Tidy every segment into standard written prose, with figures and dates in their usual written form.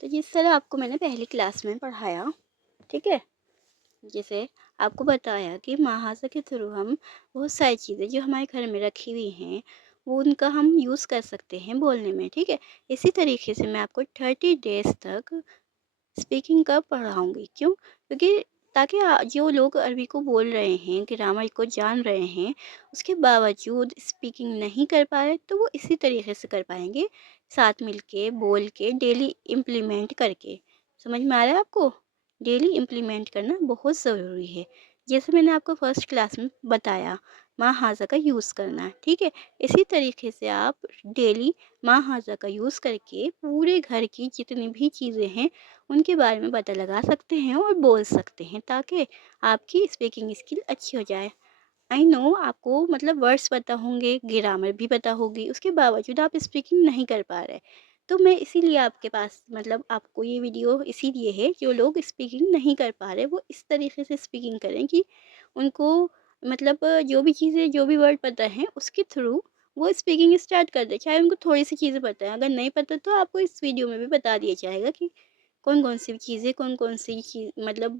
تو جس طرح آپ کو میں نے پہلی کلاس میں پڑھایا، ٹھیک ہے، جیسے آپ کو بتایا کہ محاذہ کے تھرو ہم بہت ساری چیزیں جو ہمارے گھر میں رکھی ہوئی ہیں وہ ان کا ہم یوز کر سکتے ہیں بولنے میں، ٹھیک ہے۔ اسی طریقے سے میں آپ کو 30 days تک اسپیکنگ کا پڑھاؤں گی، کیوں؟ کیونکہ تاکہ جو لوگ عربی کو بول رہے ہیں، گرامر کو جان رہے ہیں، اس کے باوجود اسپیکنگ نہیں کر پا رہے تو وہ اسی طریقے سے کر پائیں گے، ساتھ مل کے بول کے ڈیلی امپلیمنٹ کر کے۔ سمجھ میں آ رہا ہے آپ کو؟ ڈیلی امپلیمنٹ کرنا بہت ضروری ہے، جیسے میں نے آپ کو فرسٹ کلاس میں بتایا ماں ہاضا کا یوز کرنا ہے، ٹھیک ہے۔ اسی طریقے سے آپ ڈیلی ماں ہاضا کا یوز کر کے پورے گھر کی جتنی بھی چیزیں ہیں ان کے بارے میں پتہ لگا سکتے ہیں اور بول سکتے ہیں، تاکہ آپ کی اسپیکنگ اسکل اچھی ہو جائے۔ آئی نو آپ کو مطلب ورڈس پتہ ہوں گے، گرامر بھی پتہ ہوگی، اس کے باوجود آپ اسپیکنگ نہیں کر پا رہے، تو میں اسی لیے آپ کے پاس مطلب آپ کو یہ ویڈیو اسی لیے ہے، جو لوگ اسپیکنگ نہیں کر پا رہے وہ اس طریقے سے اسپیکنگ کریں کہ ان کو مطلب جو بھی چیزیں جو بھی ورڈ پتہ ہیں اس کے تھرو وہ اسپیکنگ اسٹارٹ کر دے، چاہے ان کو تھوڑی سی چیزیں پتہ ہیں، اگر نہیں پتہ تو آپ کو اس ویڈیو میں بھی بتا دیا جائے گا کہ کون کون سی چیزیں کون کون سی چیز مطلب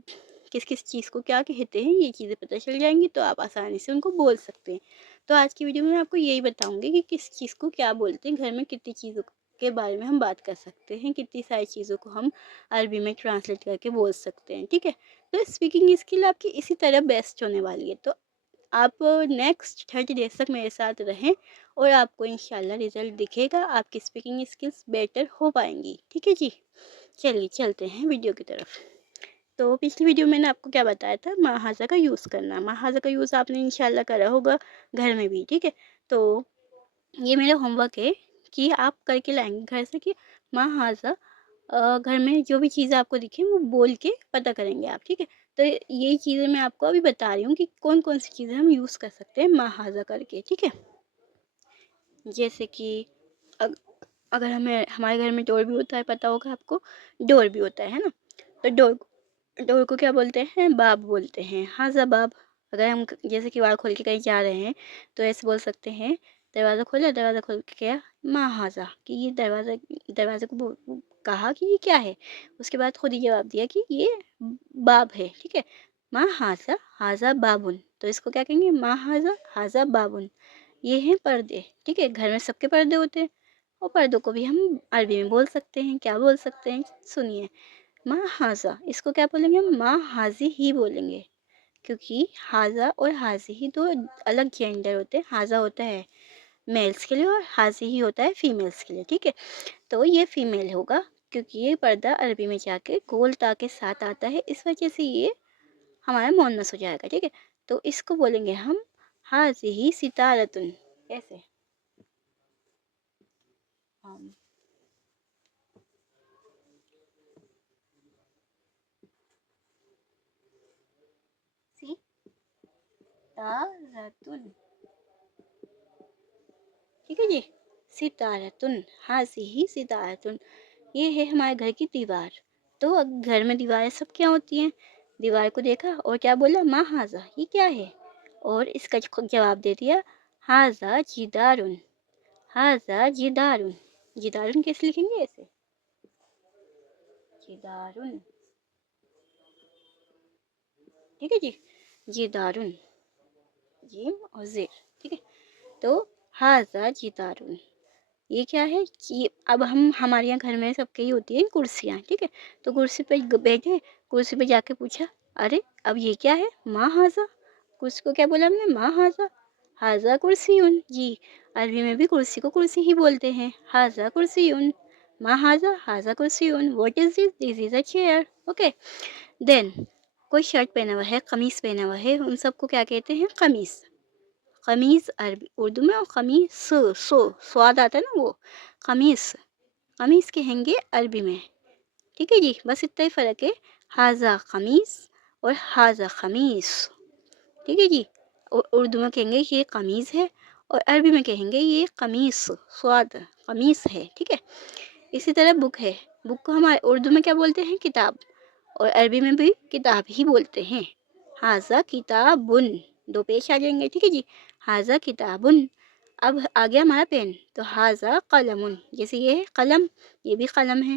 کس کس چیز کو کیا کہتے ہیں، یہ چیزیں پتہ چل جائیں گی تو آپ آسانی سے ان کو بول سکتے ہیں۔ تو آج کی ویڈیو میں آپ کو یہی بتاؤں گی کہ کس چیز کو کیا بولتے ہیں، گھر میں کتنی چیزوں کے بارے میں ہم بات کر سکتے ہیں، کتنی ساری چیزوں کو ہم عربی میں ٹرانسلیٹ کر کے بول سکتے ہیں، ٹھیک ہے۔ تو اسپیکنگ اسکل آپ کی اسی طرح بیسٹ ہونے والی ہے، تو آپ نیکسٹ 30 days تک میرے ساتھ رہیں اور آپ کو انشاءاللہ رزلٹ دکھے گا، آپ کی اسپیکنگ اسکلس بیٹر ہو پائیں گی، ٹھیک ہے جی۔ چلیے چلتے ہیں ویڈیو کی طرف۔ تو پچھلی ویڈیو میں نے آپ کو کیا بتایا تھا، محاذہ کا یوز کرنا، محاذہ کا یوز آپ نے انشاءاللہ کرا ہوگا گھر میں بھی، ٹھیک ہے۔ تو یہ میرا ہوم ورک ہے کہ آپ کر کے لائیں گے گھر سے کہ محاذہ گھر میں جو بھی چیزیں آپ کو دکھیں وہ بول کے پتہ کریں گے آپ، ٹھیک ہے۔ تو یہی چیزیں میں آپ کو ابھی بتا رہی ہوں کہ کون کون سی چیزیں ہم یوز کر سکتے ہیں محاذہ کر کے، ٹھیک ہے۔ جیسے کہ اگر ہمارے گھر میں ڈور بھی ہوتا ہے، پتہ ہوگا آپ کو، ڈور بھی ہوتا ہے نا، تو ڈور کو کیا بولتے ہیں؟ باب بولتے ہیں، ہاذا باب۔ اگر ہم جیسے کیوار کھول کے کہیں جا رہے ہیں تو ایسے بول سکتے ہیں، دروازہ کھولا، دروازہ کھول کے کیا ما ہاذا، کہ یہ دروازے کو کہا کہ یہ کیا ہے، اس کے بعد خود ہی جواب دیا کہ یہ باب ہے، ٹھیک ہے۔ ما ہاذا، ہاذا بابن، تو اس کو کیا کہیں گے؟ ما ہاذا، ہاذا بابن۔ یہ ہیں پردے، ٹھیک ہے، گھر میں سب کے پردے ہوتے ہیں، اور پردوں کو بھی ہم عربی میں بول سکتے ہیں، کیا بول سکتے ہیں؟ سنیے، ما ہاذا، اس کو کیا بولیں گے؟ ما ہاذی ہی بولیں گے، کیونکہ ہاذا اور ہاذی ہی دو الگ جینڈر ہوتے ہیں، ہاذا ہوتا ہے میلس کے لیے اور ہاذی ہی ہوتا ہے فیمیلس کے لیے، ٹھیک ہے۔ تو یہ فیمیل ہوگا کیونکہ یہ پردہ عربی میں جا کے گول تا کے ساتھ آتا ہے، اس وجہ سے یہ ہمارا مونس ہو جائے گا، ٹھیک ہے۔ تو اس کو بولیں گے ہم ہاذی ستارتن، ایسے ستارتن، ٹھیک ہے جی، ستارتن، ہاذی ستارتن، یہ ہے ہمارے گھر کی دیوار۔ تو گھر میں دیواریں سب کیا ہوتی ہیں؟ دیوار کو دیکھا اور کیا بولا؟ ما ہاذا، یہ کیا ہے؟ اور اس کا جواب دے دیا ہاذا جدارن، ہاذا جدارن۔ جدارن کیسے لکھیں گے؟ ایسے، جدارن، ٹھیک ہے جی، جدارن، جیم اور زیر، ٹھیک ہے۔ تو ہاذا جدارن، یہ کیا ہے؟ اب ہمارے یہاں گھر میں سب کے ہی ہوتی ہیں کرسیاں، ٹھیک ہے۔ تو کرسی پہ بیٹھے، کرسی پہ جا کے پوچھا، ارے اب یہ کیا ہے؟ ما ہاذا، کرسی کو کیا بولا ہم نے؟ ما ہاذا، ہاذا کرسیون، جی عربی میں بھی کرسی کو کرسی ہی بولتے ہیں، ہاذا کرسیون، ما ہاذا، ہاذا کرسیون، what is this? This is a chair, okay. Then کوئی شرٹ پہنا ہوا ہے، قمیص پہنا ہوا ہے، ان سب کو کیا کہتے ہیں؟ قمیص۔ قمیص عربی اردو میں، اور قمیص سواد آتا ہے نا وہ، قمیص، قمیص کہیں گے عربی میں، ٹھیک ہے جی، بس اتنا ہی فرق ہے، ہاذا قمیص اور ہاذا قمیص، ٹھیک ہے جی۔ اردو میں کہیں گے یہ قمیص ہے، اور عربی میں کہیں گے یہ قمیص، سواد قمیص ہے، ٹھیک ہے۔ اسی طرح بک ہے، بک کو ہمارے اردو میں کیا بولتے ہیں؟ کتاب، اور عربی میں بھی کتاب ہی بولتے ہیں، ہاذا کتابن، دو پیش آ جائیں گے، ٹھیک ہے جی، ہاذا کتابن۔ اب آ گیا ہمارا پین، تو ہاذا قلم، جیسے یہ ہے قلم، یہ بھی قلم ہے،